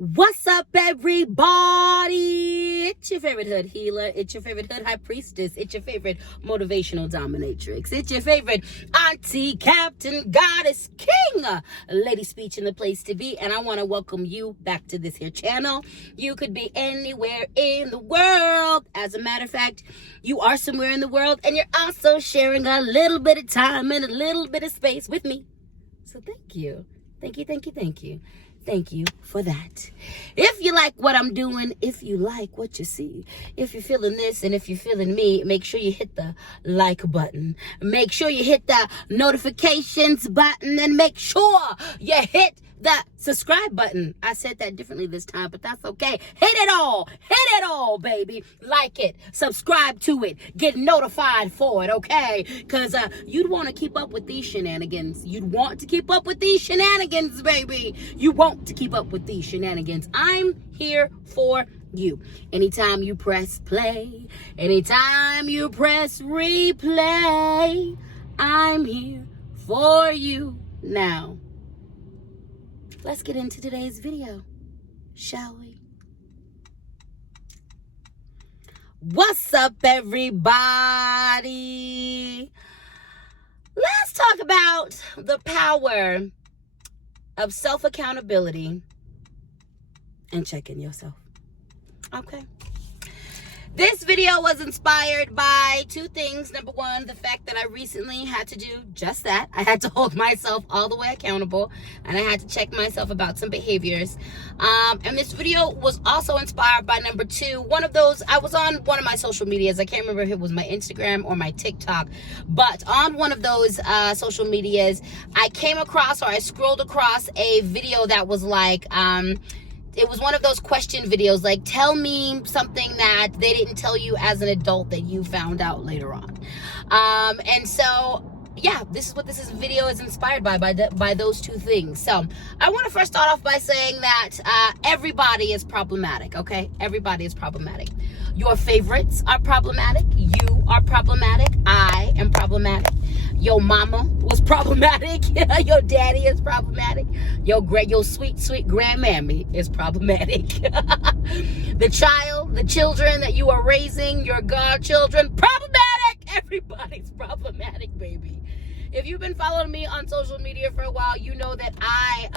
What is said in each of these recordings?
What's up, everybody? It's your favorite hood healer. It's your favorite hood high priestess. It's your favorite motivational dominatrix. It's your favorite auntie, captain, goddess, king, LadySpeech in the place to be. And I want to welcome you back to this here channel. You could be anywhere in the world. As a matter of fact, you are somewhere in the world, and you're also sharing a little bit of time and a little bit of space with me. So thank you. Thank you, thank you, thank you. Thank you for that. If you like what I'm doing, if you like what you see, if you're feeling this and if you're feeling me, make sure you hit the like button. Make sure you hit the notifications button, and make sure you hit the subscribe button. I said that differently this time, but that's okay. Hit it all, baby. Like it, subscribe to it, get notified for it, okay? Because you'd want to keep up with these shenanigans. You'd want to keep up with these shenanigans, baby. You want to keep up with these shenanigans. I'm here for you. Anytime you press play, anytime you press replay, I'm here for you. Now, let's get into today's video, shall we? What's up, everybody? Let's talk about the power of self-accountability and checking yourself. Okay. This video was inspired by two things. Number one, the fact that I recently had to do just that. I had to hold myself all the way accountable, and I had to check myself about some behaviors. And this video was also inspired by number two. One of those, I was on one of my social medias. I can't remember if it was my Instagram or my TikTok, but on one of those social medias, I came across, or I scrolled across a video that was like, it was one of those question videos, like, tell me something that they didn't tell you as an adult that you found out later on. And so, yeah, this is what this video is inspired by those two things. So I want to first start off by saying that everybody is problematic, okay? Everybody is problematic. Your favorites are problematic. You are problematic. I am problematic. Your mama was problematic. Your daddy is problematic. Your sweet grandmammy is problematic. The children that you are raising, your godchildren, problematic. Everybody's problematic, baby. If you've been following me on social media for a while, you know that I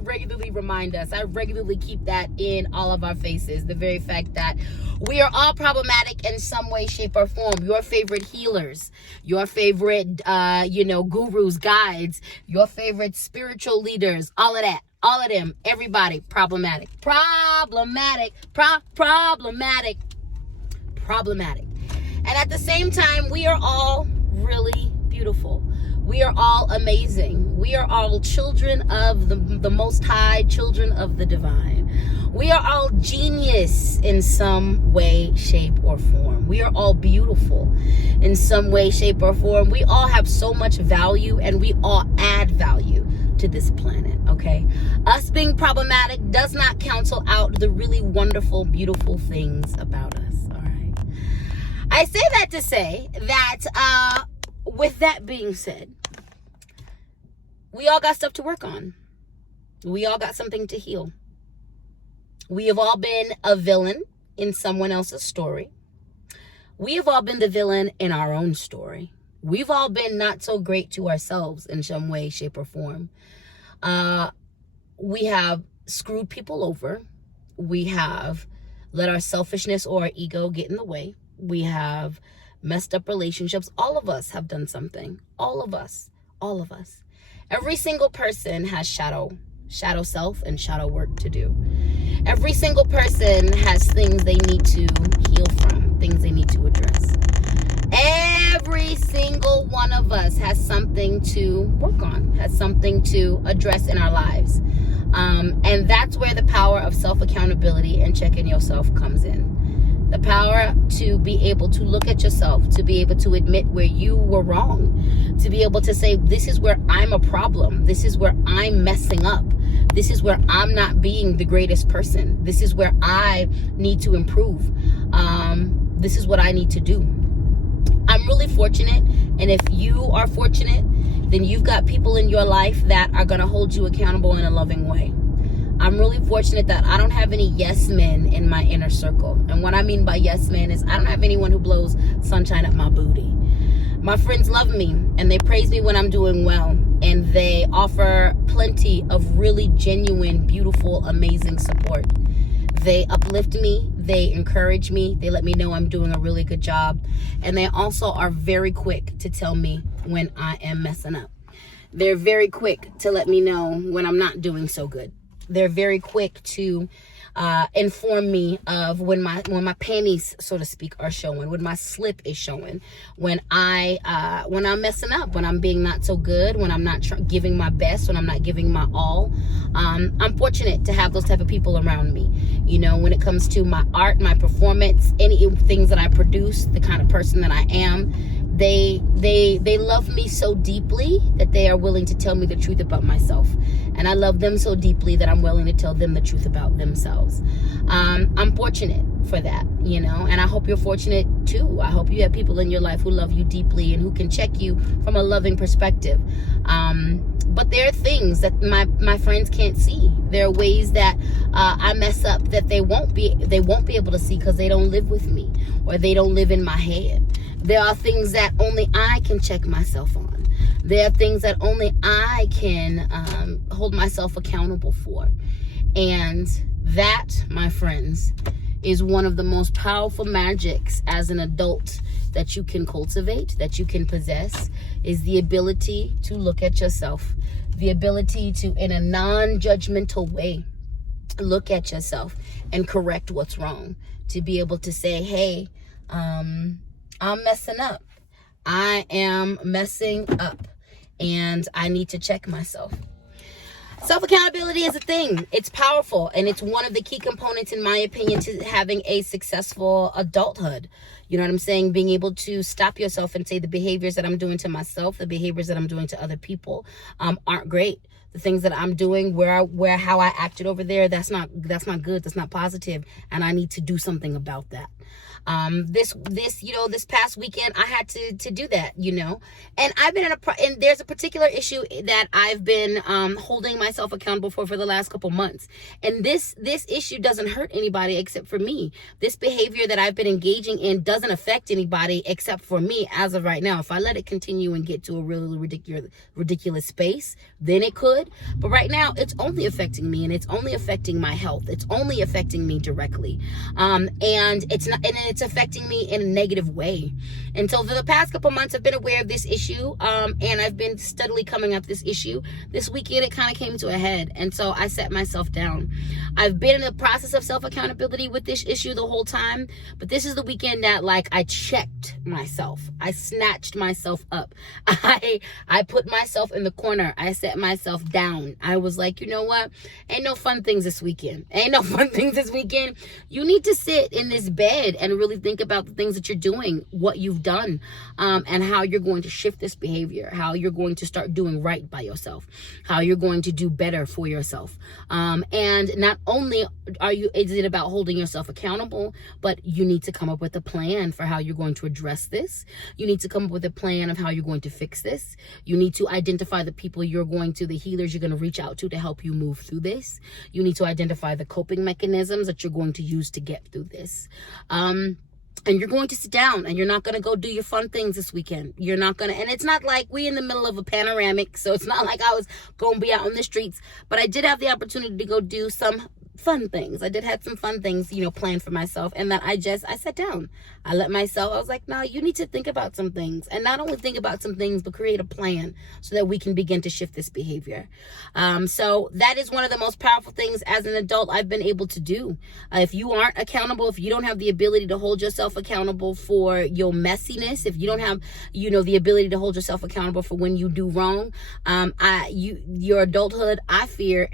regularly remind us. I regularly keep that in all of our faces. The very fact that we are all problematic in some way, shape, or form. Your favorite healers, your favorite, gurus, guides, your favorite spiritual leaders, all of that. All of them, everybody, problematic. Problematic. And at the same time, we are all really beautiful. We are all amazing. We are all children of the Most High, children of the divine. We are all genius in some way, shape, or form. We are all beautiful in some way, shape, or form. We all have so much value, and we all add value to this planet, okay? Us being problematic does not cancel out the really wonderful, beautiful things about us, all right? I say that to say that, with that being said, we all got stuff to work on. We all got something to heal. We have all been a villain in someone else's story. We have all been the villain in our own story. We've all been not so great to ourselves in some way, shape, or form. We have screwed people over. We have let our selfishness or our ego get in the way. We have messed up relationships. All of us have done something. All of us. Every single person has shadow self and shadow work to do. Every single person has things they need to heal from, things they need to address. Every single one of us has something to work on, has something to address in our lives. And that's where the power of self-accountability and checking yourself comes in. The power to be able to look at yourself, to be able to admit where you were wrong, to be able to say, this is where I'm a problem. This is where I'm messing up. This is where I'm not being the greatest person. This is where I need to improve. This is what I need to do. I'm really fortunate. And if you are fortunate, then you've got people in your life that are going to hold you accountable in a loving way. I'm really fortunate that I don't have any yes men in my inner circle. And what I mean by yes men is I don't have anyone who blows sunshine up my booty. My friends love me and they praise me when I'm doing well, and they offer plenty of really genuine, beautiful, amazing support. They uplift me, they encourage me, they let me know I'm doing a really good job, and they also are very quick to tell me when I am messing up. They're very quick to let me know when I'm not doing so good. They're very quick to inform me of when my panties, so to speak, are showing, when my slip is showing, when I'm messing up, when I'm being not so good, when I'm not giving my best, when I'm not giving my all. I'm fortunate to have those type of people around me. You know, when it comes to my art, my performance, any things that I produce, the kind of person that I am, they love me so deeply that they are willing to tell me the truth about myself. And I love them so deeply that I'm willing to tell them the truth about themselves. I'm fortunate for that, you know, and I hope you're fortunate too. I hope you have people in your life who love you deeply and who can check you from a loving perspective. But there are things that my friends can't see. There are ways that I mess up that they won't be able to see because they don't live with me or they don't live in my head. There are things that only I can check myself on. There are things that only I can hold myself accountable for. And that, my friends, is one of the most powerful magics as an adult that you can cultivate, that you can possess, is the ability to look at yourself, the ability to, in a non-judgmental way, look at yourself and correct what's wrong, to be able to say, hey, I'm messing up. I am messing up and I need to check myself. Self-accountability is a thing. It's powerful, and it's one of the key components, in my opinion, to having a successful adulthood. You know what I'm saying? Being able to stop yourself and say the behaviors that I'm doing to myself, the behaviors that I'm doing to other people, aren't great. The things that I'm doing, how I acted over there, that's not good. That's not positive, and I need to do something about that. This past weekend, I had to do that, you know, and I've been and there's a particular issue that I've been holding myself accountable for the last couple months. And this issue doesn't hurt anybody except for me. This behavior that I've been engaging in doesn't affect anybody except for me as of right now. If I let it continue and get to a really ridiculous space, then it could. But right now, it's only affecting me, and it's only affecting my health. It's only affecting me directly. And it's affecting me in a negative way. And so for the past couple months, I've been aware of this issue, and I've been steadily coming up this issue. This weekend, it kind of came to a head, and so I set myself down. I've been in the process of self-accountability with this issue the whole time, but this is the weekend that, like, I checked myself. I snatched myself up. I put myself in the corner. I set myself down. I was like, you know what? Ain't no fun things this weekend. Ain't no fun things this weekend. You need to sit in this bed and really think about the things that you're doing, what you've done, and how you're going to shift this behavior, how you're going to start doing right by yourself, how you're going to do better for yourself. And not only is it about holding yourself accountable, but you need to come up with a plan for how you're going to address this. You need to come up with a plan of how you're going to fix this. You need to identify the people the healers you're going to reach out to help you move through this. You need to identify the coping mechanisms that you're going to use to get through this. And you're going to sit down, and you're not going to go do your fun things this weekend. You're not going to, and it's not like we're in the middle of a panoramic, so it's not like I was going to be out on the streets, but I did have the opportunity to go do some fun things. I did have some fun things, you know, planned for myself, and that I sat down. I was like, no, you need to think about some things, and not only think about some things, but create a plan so that we can begin to shift this behavior. So that is one of the most powerful things as an adult I've been able to do. If you aren't accountable, if you don't have the ability to hold yourself accountable for your messiness, if you don't have, you know, the ability to hold yourself accountable for when you do wrong, your adulthood, I fear,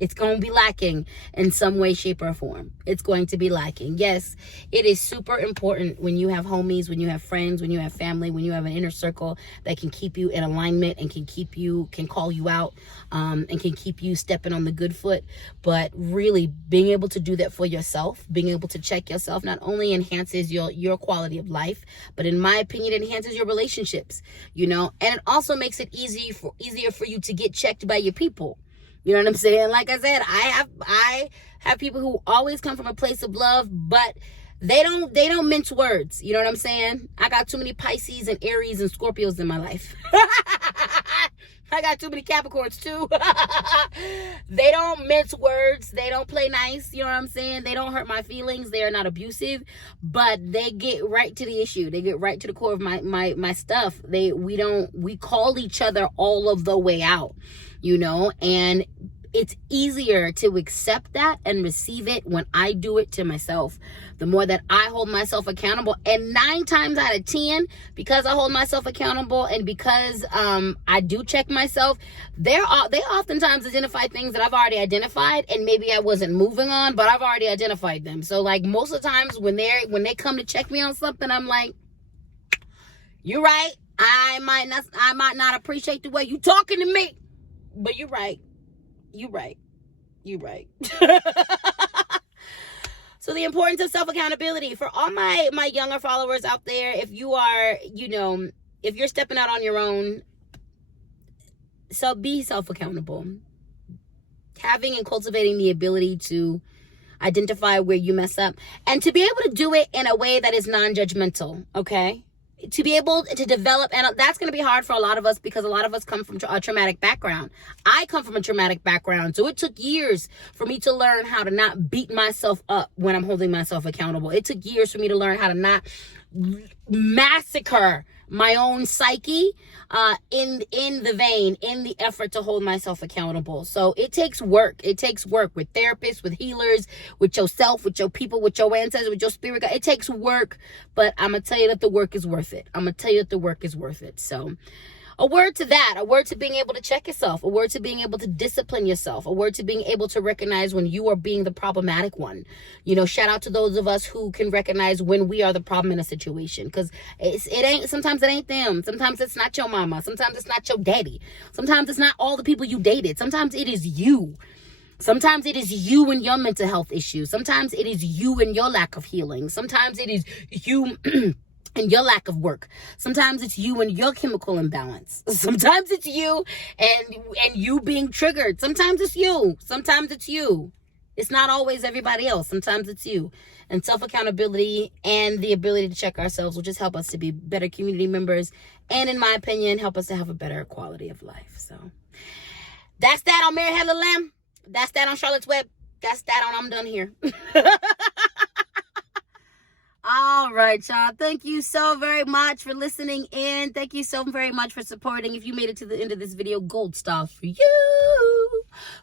it's going to be lacking in some way, shape, or form. It's going to be lacking. Yes, it is super important when you have homies, when you have friends, when you have family, when you have an inner circle that can keep you in alignment and can call you out, and can keep you stepping on the good foot. But really being able to do that for yourself, being able to check yourself, not only enhances your quality of life, but in my opinion, it enhances your relationships, you know, and it also makes it easier for you to get checked by your people. You know what I'm saying? Like I said, I have people who always come from a place of love, but they don't mince words. You know what I'm saying? I got too many Pisces and Aries and Scorpios in my life. I got too many Capricorns too. They don't mince words. They don't play nice. You know what I'm saying? They don't hurt my feelings. They are not abusive, but they get right to the issue. They get right to the core of my stuff. We call each other all of the way out, you know, and it's easier to accept that and receive it when I do it to myself. The more that I hold myself accountable, and 9 times out of 10, because I hold myself accountable and because I do check myself, they oftentimes identify things that I've already identified, and maybe I wasn't moving on, but I've already identified them. So like most of the times when they come to check me on something, I'm like, you're right. I might not appreciate the way you talking to me, but you're right. You right. So the importance of self-accountability for all my younger followers out there, if you are, you know, if you're stepping out on your own, so be self-accountable. Having and cultivating the ability to identify where you mess up and to be able to do it in a way that is non-judgmental, okay? To be able to develop, and that's going to be hard for a lot of us because a lot of us come from a traumatic background. I come from a traumatic background, so it took years for me to learn how to not beat myself up when I'm holding myself accountable. It took years for me to learn how to not massacre my own psyche in the effort to hold myself accountable. So it takes work. It takes work with therapists, with healers, with yourself, with your people, with your ancestors, with your spirit. It takes work, but I'm gonna tell you that the work is worth it. So a word to that, a word to being able to check yourself, a word to being able to discipline yourself, a word to being able to recognize when you are being the problematic one. You know, shout out to those of us who can recognize when we are the problem in a situation, because sometimes it ain't them. Sometimes it's not your mama. Sometimes it's not your daddy. Sometimes it's not all the people you dated. Sometimes it is you. Sometimes it is you and your mental health issues. Sometimes it is you and your lack of healing. Sometimes it is you and your lack of work. Sometimes it's you and your chemical imbalance. Sometimes it's you and you being triggered. Sometimes it's you. It's not always everybody else. Sometimes it's you. And self-accountability and the ability to check ourselves will just help us to be better community members, and in my opinion, help us to have a better quality of life. So that's that on Mary Had a Lamb. That's that on Charlotte's Web. That's that on I'm Done Here. All right, y'all. Thank you so very much for listening in. Thank you so very much for supporting. If you made it to the end of this video, gold star for you.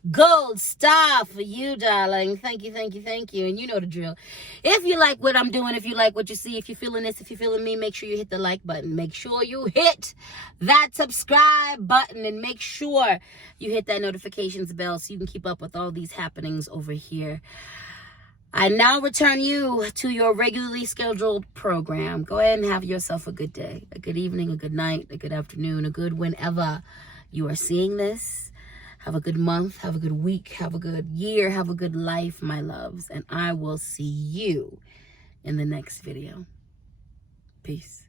Gold star for you, darling. Thank you. And you know the drill. If you like what I'm doing, if you like what you see, if you're feeling this, if you're feeling me, make sure you hit the like button. Make sure you hit that subscribe button, and make sure you hit that notifications bell so you can keep up with all these happenings over here. I now return you to your regularly scheduled program. Go ahead and have yourself a good day, a good evening, a good night, a good afternoon, a good whenever you are seeing this. Have a good month, have a good week, have a good year, have a good life, my loves. And I will see you in the next video. Peace.